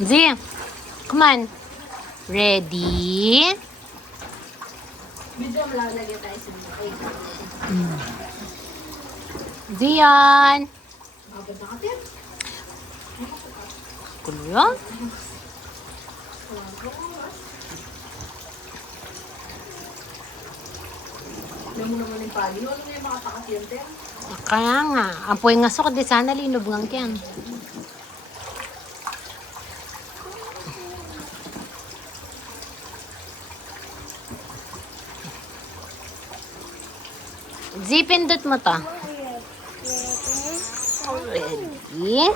Z, come on. Ready? Medyo malalagay tayo sa mga. Zion. Abad natin. Kulo yan? Alam mo naman yung pali. Ano nga yung mga takasiyente? Kaya nga. Apoy nga sok. Di sana linog ngang yan. Z, pindot mo to. Ready?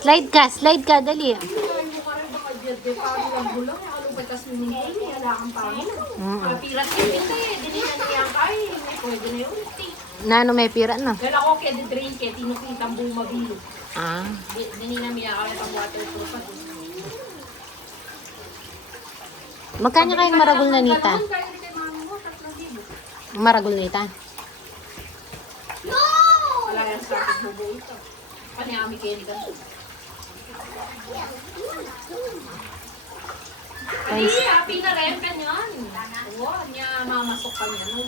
Slide ka, dali. Kaya mo ka rin baka dyan. Paano lang bulang. Alubay ka swimming pool. Wala kang pangin. Kapirat ka dito eh. Dinihan niya ang kain. Pwede na yun. Nano may pira na. Dahil ako kaya di drink eh. Tinukita ang buong mabilo. Ah. Dinihan niya kaya pang waterproof. Magkano kayong maragol na nita? Kaya rin kay mami mo. 3,000. Maragol nita. Wala yan sa akin bubo ito. Kanyami kayo ka. Ay, happy na rin kanyan. Oo, niya mamasok ka niya. Nung